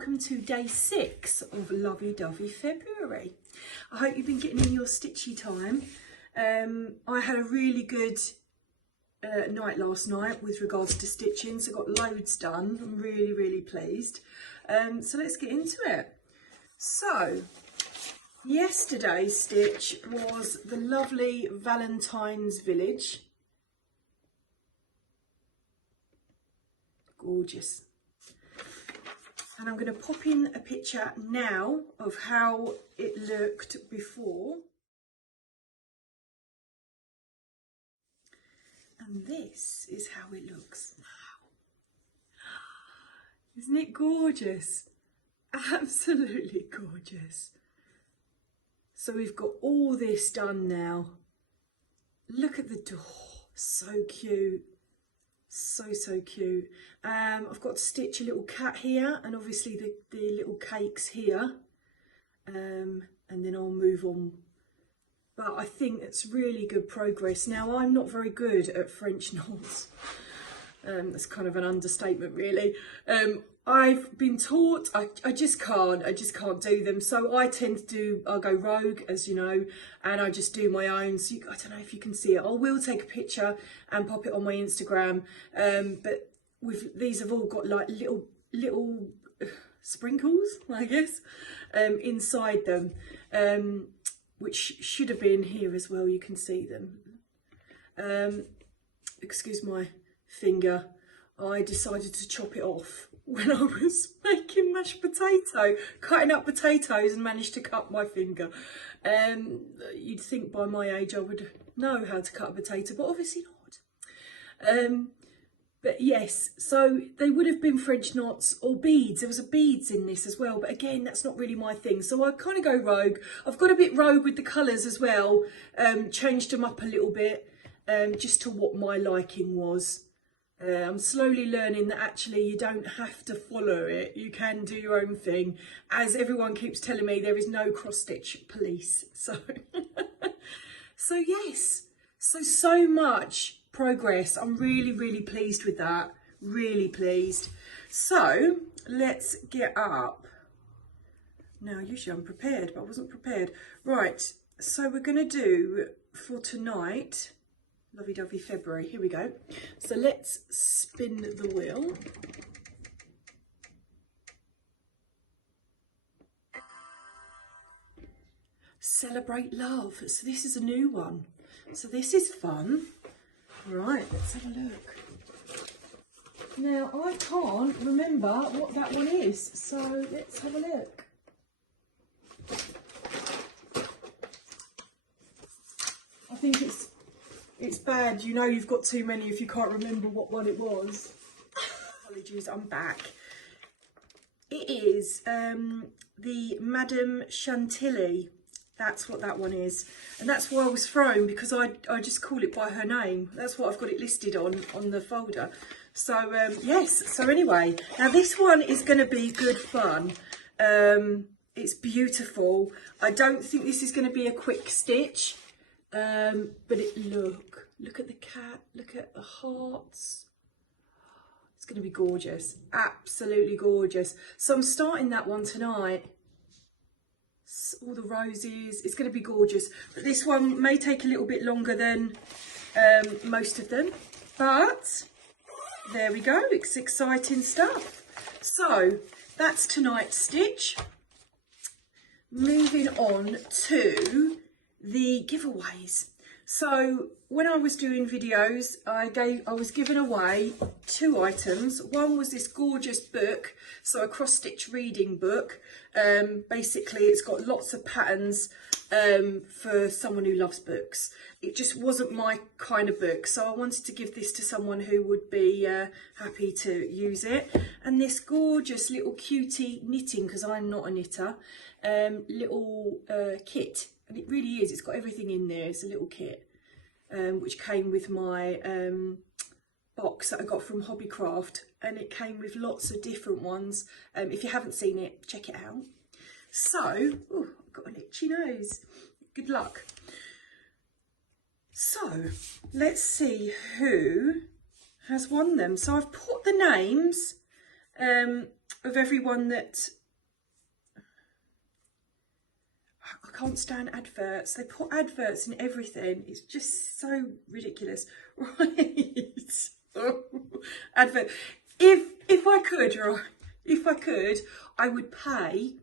welcome to day 6 of Lovey Dovey February. I hope you've been getting in your stitchy time. I had a really good night last night with regards to stitching, so got loads done. I'm really pleased. So let's get into it. So yesterday's stitch was the lovely Valentine's village. Gorgeous. And I'm going to pop in a picture now of how it looked before. And this is how it looks now. Isn't it gorgeous? Absolutely gorgeous. So we've got all this done now. Look at the door, so cute. So cute. I've got to stitch a little cat here and obviously the little cakes here, and then I'll move on. But I think it's really good progress. Now, I'm not very good at French knots. That's kind of an understatement, really. I've been taught, I just can't do them. So I tend to I'll go rogue, as you know, and I just do my own. So I don't know if you can see it. I will take a picture and pop it on my Instagram. But these have all got like little sprinkles, I guess, inside them, which should have been here as well. You can see them. Excuse my finger. I decided to chop it off when I was making mashed potato, cutting up potatoes, and managed to cut my finger. You'd think by my age I would know how to cut a potato, but obviously not. But yes, so they would have been French knots or beads. There was a beads in this as well, but again, that's not really my thing. So I kind of go rogue. I've got a bit rogue with the colours as well. Changed them up a little bit, just to what my liking was. I'm slowly learning that actually you don't have to follow it. You can do your own thing. As everyone keeps telling me, there is no cross-stitch police. So, so yes, so much progress. I'm really pleased with that. Really pleased. So let's get up. Now, usually I'm prepared, but I wasn't prepared. Right, so we're going to do for tonight, Lovey Dovey February. Here we go. So let's spin the wheel. Celebrate love. So this is a new one. So this is fun. Right, let's have a look. Now I can't remember what that one is. So let's have a look. I think it's bad, you know, you've got too many if you can't remember what one it was. Apologies, I'm back. It is the Madame Chantilly. That's what that one is. And that's why I was thrown, because I just call it by her name. That's what I've got it listed on the folder. So, yes. So anyway, now this one is going to be good fun. It's beautiful. I don't think this is going to be a quick stitch. But look at the cat, look at the hearts. It's going to be gorgeous, absolutely gorgeous. So I'm starting that one tonight. All the roses, it's going to be gorgeous. But this one may take a little bit longer than most of them, but there we go, it's exciting stuff. So that's tonight's stitch. Moving on to the giveaways. So when I was doing videos, I was giving away 2 items. One was this gorgeous book, so a cross-stitch reading book. Basically, it's got lots of patterns for someone who loves books. It just wasn't my kind of book, so I wanted to give this to someone who would be happy to use it. And this gorgeous little cutie knitting, because I'm not a knitter, little kit. And it really is, it's got everything in there. It's a little kit, which came with my box that I got from Hobbycraft. And it came with lots of different ones. If you haven't seen it, check it out. So, oh, I've got an itchy nose. Good luck. So, let's see who has won them. So I've put the names of everyone that... I can't stand adverts. They put adverts in everything. It's just so ridiculous. Right. Advert. If I could, right, if I could, I would pay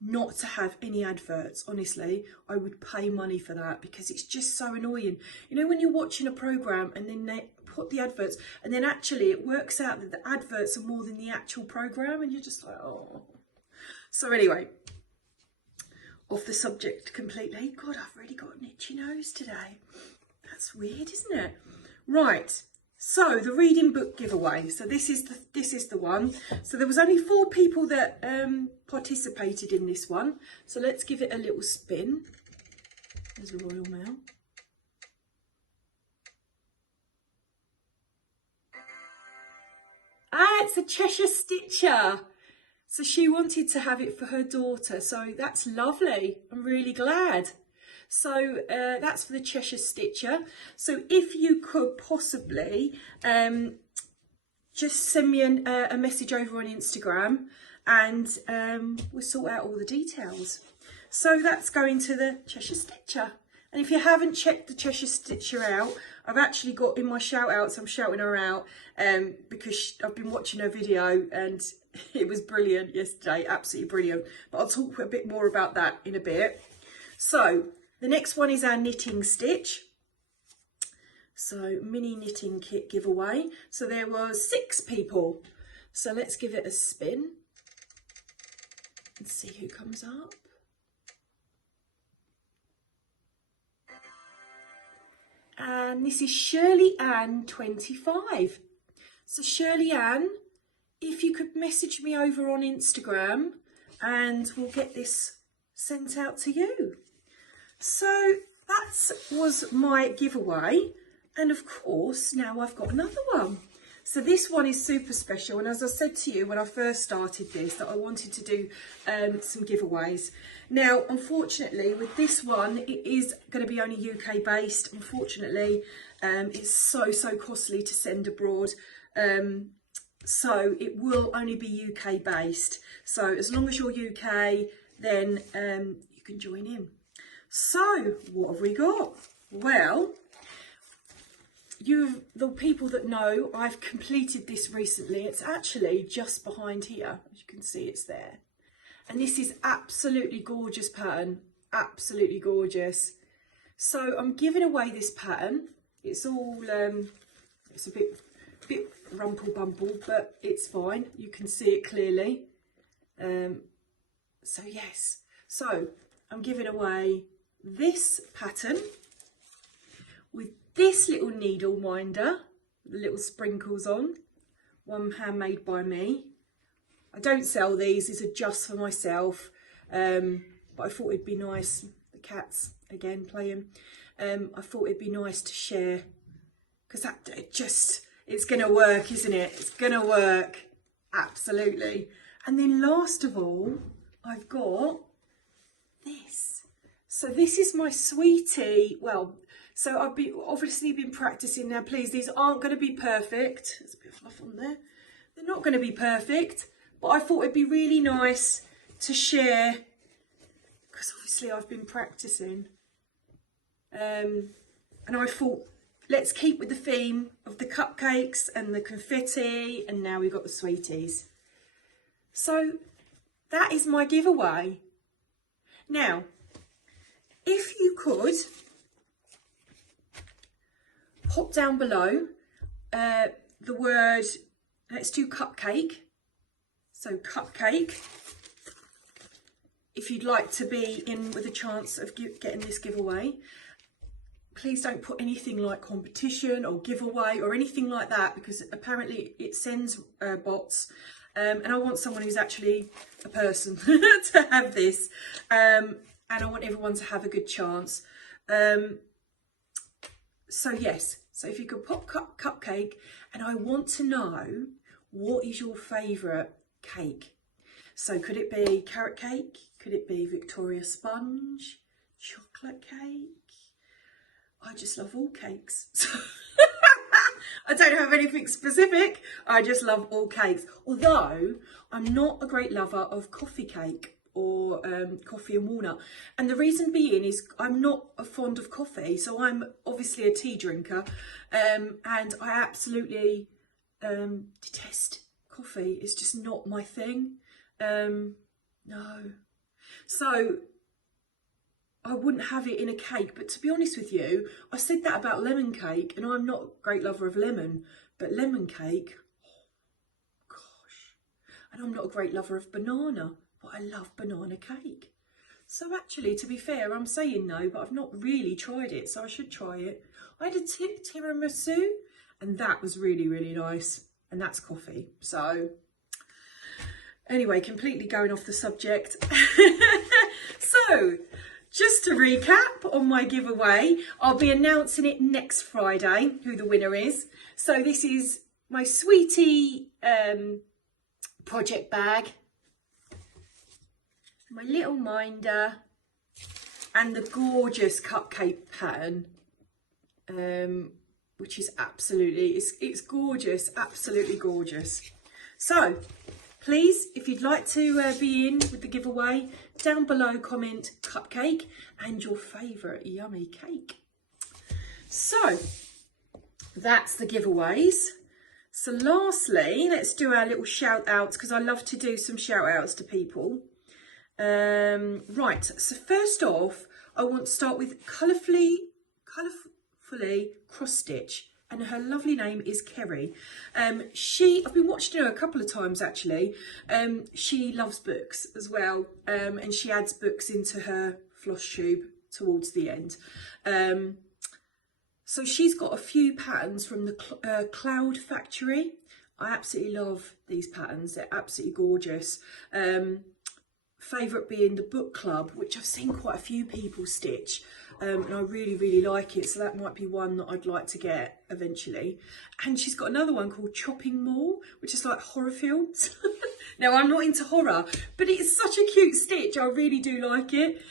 not to have any adverts. Honestly, I would pay money for that, because it's just so annoying. You know, when you're watching a program and then they put the adverts, and then actually it works out that the adverts are more than the actual program, and you're just like, oh. So anyway, off the subject completely. God, I've really got an itchy nose today. That's weird, isn't it? Right. So the reading book giveaway. So this is the one. So there was only 4 people that participated in this one. So let's give it a little spin. There's a Royal Mail. Ah, it's a Cheshire Stitcher. So she wanted to have it for her daughter. So that's lovely. I'm really glad. So that's for the Cheshire Stitcher. So if you could possibly just send me a message over on Instagram, and we'll sort out all the details. So that's going to the Cheshire Stitcher. And if you haven't checked the Cheshire Stitcher out, I've actually got in my shout outs, I'm shouting her out because I've been watching her video and it was brilliant yesterday, absolutely brilliant. But I'll talk a bit more about that in a bit. So the next one is our knitting stitch. So mini knitting kit giveaway. So there was 6 people. So let's give it a spin and see who comes up. And this is Shirley Ann 25. So Shirley Ann, if you could message me over on Instagram and we'll get this sent out to you. So that was my giveaway, and of course now I've got another one. So this one is super special, and as I said to you when I first started this, that I wanted to do some giveaways. Now unfortunately with this one, it is going to be only UK based. Unfortunately it's so costly to send abroad, so it will only be UK based. So as long as you're UK, then you can join in. So what have we got? Well, the people that know, I've completed this recently. It's actually just behind here. As you can see, it's there. And this is absolutely gorgeous pattern. Absolutely gorgeous. So I'm giving away this pattern. It's all, it's a bit rumple-bumple, but it's fine. You can see it clearly. So yes. So I'm giving away this pattern with this little needle minder, the little sprinkles on, one handmade by me. I don't sell these are just for myself, but I thought it'd be nice. The cats again playing. I thought it'd be nice to share, because it's gonna work, isn't it? It's gonna work, absolutely. And then last of all, I've got this. So this is my sweetie. Well, so I've obviously been practicing now. Please, these aren't going to be perfect. There's a bit of fluff on there. They're not going to be perfect, but I thought it'd be really nice to share, because obviously I've been practicing. And I thought, let's keep with the theme of the cupcakes and the confetti, and now we've got the sweeties. So that is my giveaway. Now, if you could pop down below the word, let's do cupcake. So cupcake, if you'd like to be in with a chance of getting this giveaway. Please don't put anything like competition or giveaway or anything like that, because apparently it sends bots. And I want someone who's actually a person to have this. And I want everyone to have a good chance. So yes, so if you could pop cupcake, and I want to know, what is your favourite cake? So could it be carrot cake? Could it be Victoria sponge? Chocolate cake? I just love all cakes. I don't have anything specific. I just love all cakes. Although I'm not a great lover of coffee cake or coffee and walnut. And the reason being is I'm not fond of coffee. So I'm obviously a tea drinker. And I absolutely detest coffee. It's just not my thing. No. So I wouldn't have it in a cake, but to be honest with you, I said that about lemon cake, and I'm not a great lover of lemon, but lemon cake, oh gosh. And I'm not a great lover of banana, but I love banana cake. So actually, to be fair, I'm saying no, but I've not really tried it, so I should try it. I had a tiramisu, and that was really, really nice, and that's coffee. So anyway, completely going off the subject. So, just to recap on my giveaway, I'll be announcing it next Friday, who the winner is. So this is my Sweetie project bag, my little minder, and the gorgeous cupcake pattern, which is absolutely, it's gorgeous, absolutely gorgeous. So, please, if you'd like to be in with the giveaway, down below comment cupcake and your favourite yummy cake. So, that's the giveaways. So lastly, let's do our little shout outs, because I love to do some shout outs to people. Right, so first off, I want to start with colourfully cross stitch. And her lovely name is Kerry. I've been watching her a couple of times actually. She loves books as well, and she adds books into her Flosstube towards the end. So she's got a few patterns from the Cloud Factory. I absolutely love these patterns. They're absolutely gorgeous. Favourite being the Book Club, which I've seen quite a few people stitch. And I really, really like it. So that might be one that I'd like to get eventually. And she's got another one called Chopping Mall, which is like horror films. Now, I'm not into horror, but it's such a cute stitch. I really do like it.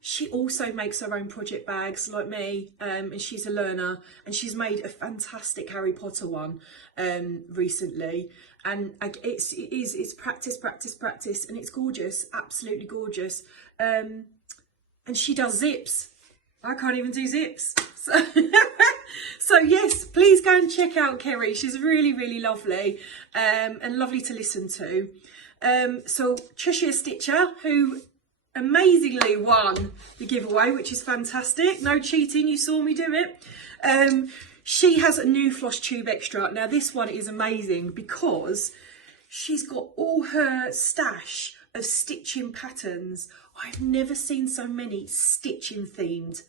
She also makes her own project bags like me, and she's a learner, and she's made a fantastic Harry Potter one recently. And it's practice, practice, practice, and it's gorgeous, absolutely gorgeous. And she does zips. I can't even do zips. So, so yes, please go and check out Kerry. She's really, really lovely, and lovely to listen to. So Cheshire Stitcher, who amazingly won the giveaway, which is fantastic. No cheating, you saw me do it. She has a new Flosstube extra. Now this one is amazing because she's got all her stash of stitching patterns. I've never seen so many stitching themed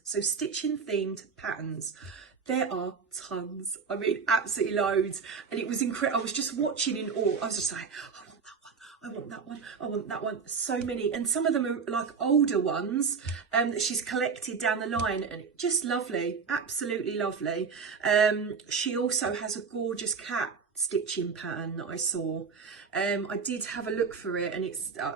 patterns. There are tons. I mean, absolutely loads. And it was incredible. I was just watching in awe. I was just like, I want that one, I want that one. So many. And some of them are like older ones that she's collected down the line, and just lovely, absolutely lovely. She also has a gorgeous cat stitching pattern that I saw. I did have a look for it, and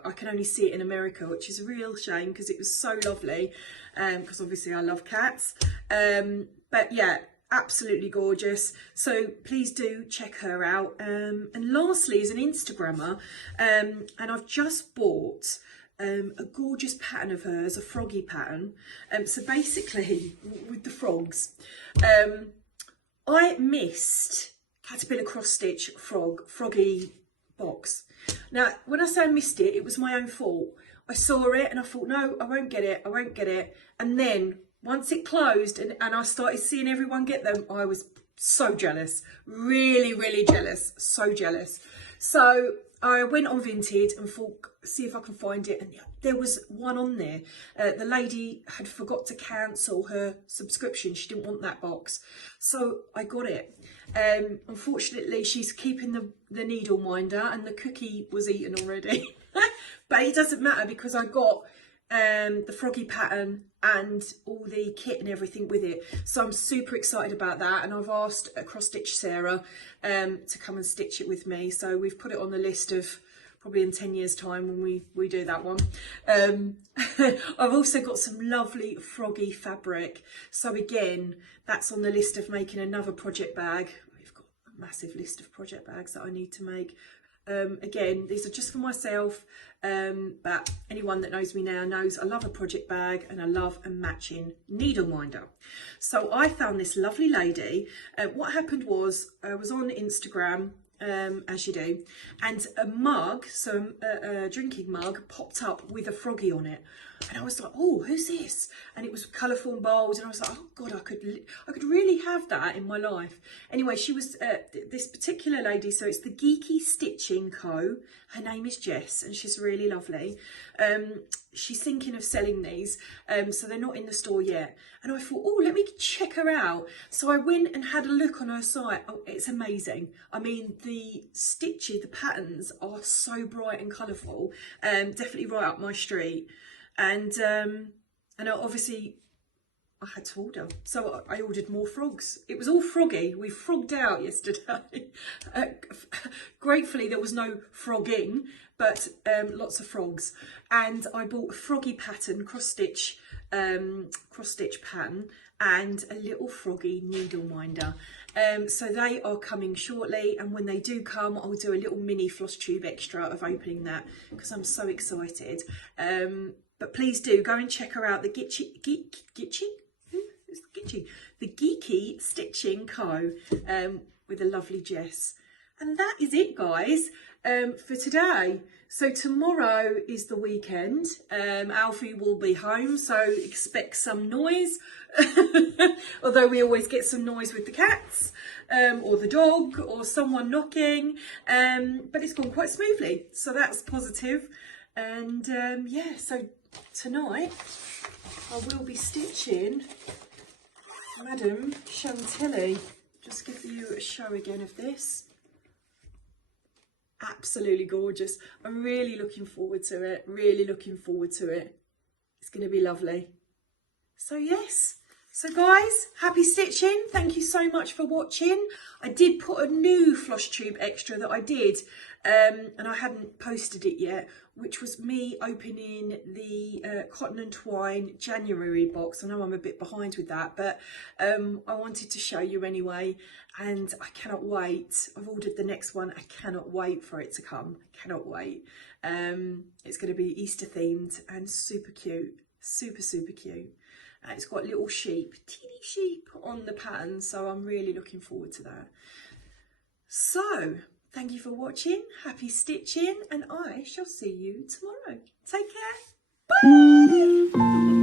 I can only see it in America, which is a real shame because it was so lovely, because obviously I love cats. But yeah, absolutely gorgeous. So please do check her out. And lastly is an Instagrammer, and I've just bought a gorgeous pattern of hers, a froggy pattern. So basically with the frogs, I missed Caterpillar cross stitch froggy box. Now when I say I missed it, it was my own fault. I saw it and I thought, no, I won't get it. And then once it closed and I started seeing everyone get them, I was so jealous, really, really jealous, so jealous. So I went on Vinted and thought, see if I can find it. And there was one on there. The lady had forgot to cancel her subscription. She didn't want that box. So I got it. Unfortunately, she's keeping the needle minder and the cookie was eaten already. But it doesn't matter because I got the froggy pattern and all the kit and everything with it. So I'm super excited about that, and I've asked Cross Stitch Sarah to come and stitch it with me. So we've put it on the list of probably in 10 years time when we do that one. I've also got some lovely froggy fabric. So again, that's on the list of making another project bag. We've got a massive list of project bags that I need to make. Again, these are just for myself, but anyone that knows me now knows I love a project bag and I love a matching needle minder. So I found this lovely lady. What happened was I was on Instagram, as you do, and a mug, so a drinking mug, popped up with a froggy on it. And I was like, oh, who's this? And it was colourful and bold, and I was like, oh God, I could really have that in my life. Anyway, she was this particular lady, so it's the Geeky Stitching Co. Her name is Jess, and she's really lovely. She's thinking of selling these, so they're not in the store yet. And I thought, oh, let me check her out. So I went and had a look on her site. Oh, it's amazing. I mean, the stitches, the patterns are so bright and colourful. Definitely right up my street. And obviously I had to order, so I ordered more frogs. It was all froggy. We frogged out yesterday. Gratefully there was no frogging, but lots of frogs. And I bought a froggy pattern, cross stitch pattern, and a little froggy needle minder. So they are coming shortly, and when they do come, I'll do a little mini Flosstube extra of opening that because I'm so excited. But please do go and check her out, the Geeky Stitching Co. With a lovely Jess. And that is it, guys, for today. So tomorrow is the weekend. Alfie will be home, so expect some noise. Although we always get some noise with the cats, or the dog, or someone knocking. But it's gone quite smoothly, so that's positive. And yeah, so tonight I will be stitching Madame Chantilly. Just give you a show again of this. Absolutely gorgeous. I'm really looking forward to it. Really looking forward to it. It's going to be lovely. So yes. So guys, happy stitching. Thank you so much for watching. I did put a new Flosstube extra that I did, and I hadn't posted it yet, which was me opening the Cotton and Twine January box. I know I'm a bit behind with that, but I wanted to show you anyway, and I cannot wait. I've ordered the next one. I cannot wait for it to come. Cannot wait. It's going to be Easter themed and super cute. Super, super cute. It's got little sheep, teeny sheep on the pattern, so I'm really looking forward to that. So, thank you for watching, happy stitching, and I shall see you tomorrow. Take care, bye!